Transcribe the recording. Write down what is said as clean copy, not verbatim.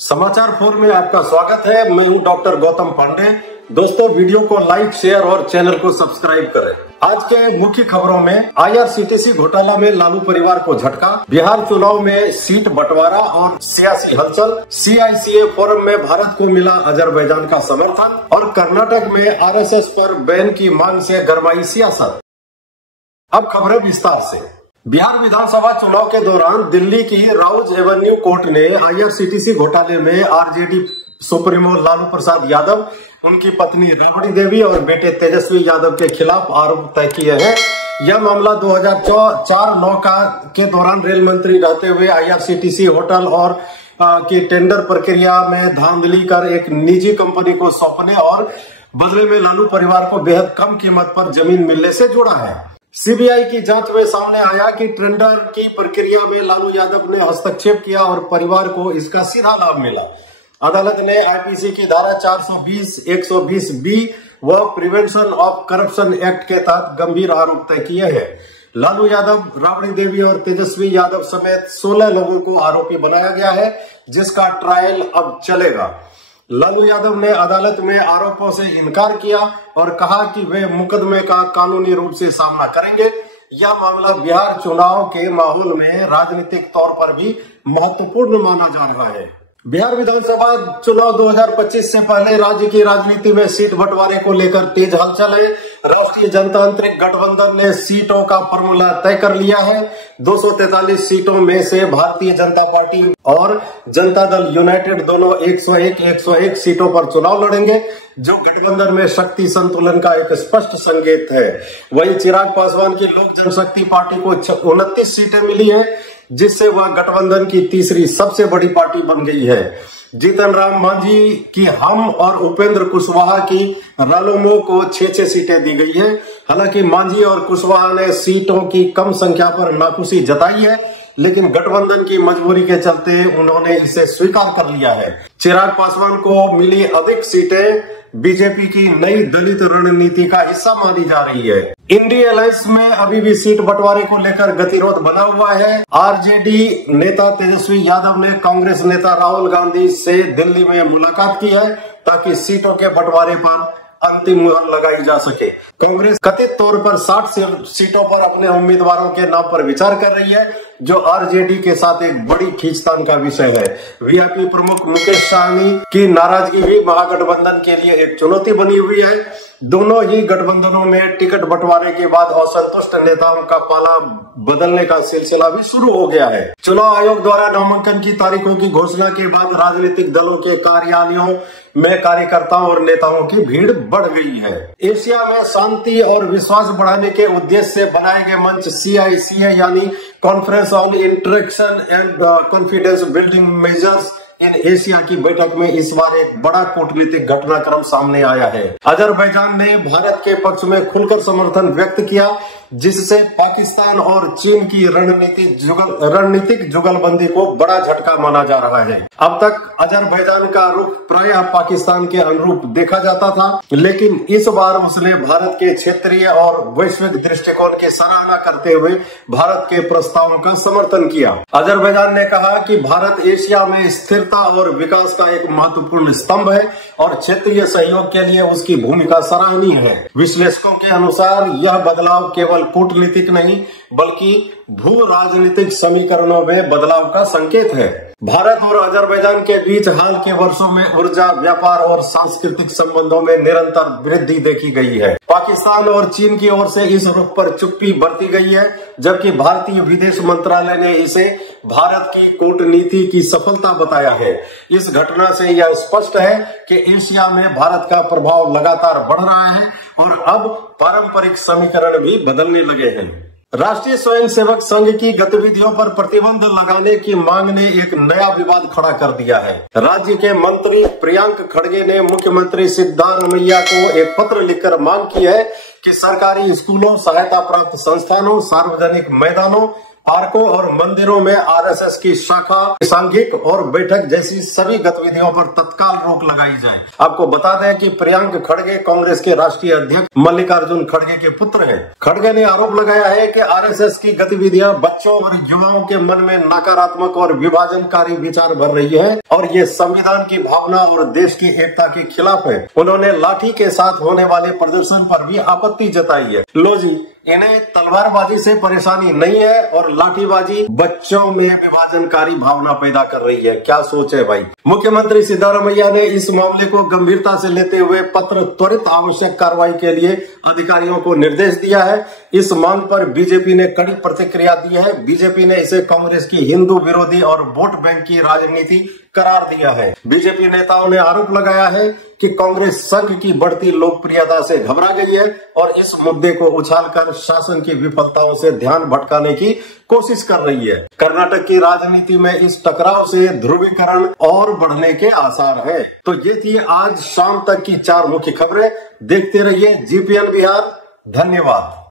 समाचार 4 में आपका स्वागत है। मैं हूं डॉक्टर गौतम पांडे। दोस्तों, वीडियो को लाइक, शेयर और चैनल को सब्सक्राइब करें। आज के मुख्य खबरों में IRCTC घोटाला में लालू परिवार को झटका, बिहार चुनाव में सीट बंटवारा और सियासी हलचल, CICA फोरम में भारत को मिला अजरबैजान का समर्थन और कर्नाटक में RSS पर बैन की मांग से गरमाई सियासत। अब खबरें विस्तार से। बिहार विधानसभा चुनाव के दौरान दिल्ली की राउज एवेन्यू कोर्ट ने IRCTC घोटाले में RJD सुप्रीमो लालू प्रसाद यादव, उनकी पत्नी राबड़ी देवी और बेटे तेजस्वी यादव के खिलाफ आरोप तय किए हैं। यह मामला 2004-09 के दौरान रेल मंत्री रहते हुए IRCTC होटल और की टेंडर प्रक्रिया में धांधली कर एक निजी कंपनी को सौंपने और बदले में लालू परिवार को बेहद कम कीमत पर जमीन मिलने से जुड़ा है। CBI की जांच में सामने आया कि टेंडर की प्रक्रिया में लालू यादव ने हस्तक्षेप किया और परिवार को इसका सीधा लाभ मिला। अदालत ने IPC की धारा 420, 120B व प्रिवेंशन ऑफ करप्शन एक्ट के तहत गंभीर आरोप तय किए हैं। लालू यादव, राबड़ी देवी और तेजस्वी यादव समेत 16 लोगों को आरोपी बनाया गया है, जिसका ट्रायल अब चलेगा। लालू यादव ने अदालत में आरोपों से इनकार किया और कहा कि वे मुकदमे का कानूनी रूप से सामना करेंगे। यह मामला बिहार चुनाव के माहौल में राजनीतिक तौर पर भी महत्वपूर्ण माना जा रहा है। बिहार विधानसभा चुनाव 2025 से पहले राज्य की राजनीति में सीट बंटवारे को लेकर तेज हलचल है। राष्ट्रीय जनतांत्रिक गठबंधन ने सीटों का फॉर्मूला तय कर लिया है। 243 सीटों में से भारतीय जनता पार्टी और जनता दल यूनाइटेड दोनों 101 सीटों पर चुनाव लड़ेंगे, जो गठबंधन में शक्ति संतुलन का एक स्पष्ट संकेत है। वहीं चिराग पासवान की लोक जनशक्ति पार्टी को 29 सीटें मिली है, जिससे वह गठबंधन की तीसरी सबसे बड़ी पार्टी बन गई है। जीतन राम मांझी की हम और उपेंद्र कुशवाहा की रालोमो को 6 सीटें दी गई है। हालांकि मांझी और कुशवाहा ने सीटों की कम संख्या पर नाखुशी जताई है, लेकिन गठबंधन की मजबूरी के चलते उन्होंने इसे स्वीकार कर लिया है। चिराग पासवान को मिली अधिक सीटें बीजेपी की नई दलित रणनीति का हिस्सा मानी जा रही है। इंडी अलायंस में अभी भी सीट बंटवारे को लेकर गतिरोध बना हुआ है। RJD नेता तेजस्वी यादव ने कांग्रेस नेता राहुल गांधी से दिल्ली में मुलाकात की है, ताकि सीटों के बंटवारे पर अंतिम मुहर लगाई जा सके। कांग्रेस कथित तौर पर 60 सीटों पर अपने उम्मीदवारों के नाम पर विचार कर रही है, जो RJD के साथ एक बड़ी खींचतान का विषय है। VIP प्रमुख मुकेश सहनी की नाराजगी भी महागठबंधन के लिए एक चुनौती बनी हुई है। दोनों ही गठबंधनों में टिकट बंटवारे के बाद असंतुष्ट नेताओं का पाला बदलने का सिलसिला भी शुरू हो गया है। चुनाव आयोग द्वारा नामांकन की तारीखों की घोषणा के बाद राजनीतिक दलों के कार्यालयों में कार्यकर्ताओं और नेताओं की भीड़ बढ़ गई है। एशिया में शांति और विश्वास बढ़ाने के उद्देश्य से बनाए गए मंच CICA यानी conference on interaction and confidence building measures in Asia की बैठक में इस बार एक बड़ा कूटनीतिक घटनाक्रम सामने आया है। अजरबैजान ने भारत के पक्ष में खुलकर समर्थन व्यक्त किया, जिससे पाकिस्तान और चीन की रणनीतिक जुगलबंदी को बड़ा झटका माना जा रहा है। अब तक अजरबैजान का रुख प्रायः पाकिस्तान के अनुरूप देखा जाता था, लेकिन इस बार उसने भारत के क्षेत्रीय और वैश्विक दृष्टिकोण की सराहना करते हुए भारत के प्रस्तावों का समर्थन किया। अजरबैजान ने कहा कि भारत एशिया में स्थिरता और विकास का एक महत्वपूर्ण स्तंभ है और क्षेत्रीय सहयोग के लिए उसकी भूमिका सराहनीय है। विश्लेषकों के अनुसार यह बदलाव केवल कूटनीतिक नहीं, बल्कि भू राजनीतिक समीकरणों में बदलाव का संकेत है। भारत और अजरबैजान के बीच हाल के वर्षों में ऊर्जा, व्यापार और सांस्कृतिक संबंधों में निरंतर वृद्धि देखी गई है। पाकिस्तान और चीन की ओर से इस रुख पर चुप्पी बरती गई है, जबकि भारतीय विदेश मंत्रालय ने इसे भारत की कूटनीति की सफलता बताया है। इस घटना से यह स्पष्ट है कि एशिया में भारत का प्रभाव लगातार बढ़ रहा है और अब पारंपरिक समीकरण भी बदलने लगे हैं। राष्ट्रीय स्वयंसेवक संघ की गतिविधियों पर प्रतिबंध लगाने की मांग ने एक नया विवाद खड़ा कर दिया है। राज्य के मंत्री प्रियंक खड़गे ने मुख्यमंत्री सिद्धारमैया को एक पत्र लिखकर मांग की है कि सरकारी स्कूलों, सहायता प्राप्त संस्थानों, सार्वजनिक मैदानों, पार्कों और मंदिरों में आरएसएस की शाखा, सांघिक और बैठक जैसी सभी गतिविधियों पर तत्काल रोक लगाई जाए। आपको बता दें कि प्रियंक खड़गे कांग्रेस के राष्ट्रीय अध्यक्ष मल्लिकार्जुन खड़गे के पुत्र हैं। खड़गे ने आरोप लगाया है कि आरएसएस की गतिविधियां बच्चों और युवाओं के मन में नकारात्मक और विभाजनकारी विचार भर रही है और ये संविधान की भावना और देश की एकता के खिलाफ है। उन्होंने लाठी के साथ होने वाले प्रदर्शन पर भी आपत्ति जताई है। लो जी, इन्हें तलवारबाजी से परेशानी नहीं है और लाठीबाजी बच्चों में विभाजनकारी भावना पैदा कर रही है। क्या सोच है भाई। मुख्यमंत्री सिद्धारमैया ने इस मामले को गंभीरता से लेते हुए पत्र त्वरित आवश्यक कार्रवाई के लिए अधिकारियों को निर्देश दिया है। इस मांग पर बीजेपी ने कड़ी प्रतिक्रिया दी है। बीजेपी ने इसे कांग्रेस की हिंदू विरोधी और वोट बैंक की राजनीति करार दिया है। बीजेपी नेताओं ने आरोप लगाया है कि कांग्रेस संघ की बढ़ती लोकप्रियता से घबरा गई है और इस मुद्दे को उछालकर शासन की विफलताओं से ध्यान भटकाने की कोशिश कर रही है। कर्नाटक की राजनीति में इस टकराव से ध्रुवीकरण और बढ़ने के आसार हैं। तो ये थी आज शाम तक की 4 मुख्य खबरें। देखते रहिए GPN बिहार। धन्यवाद।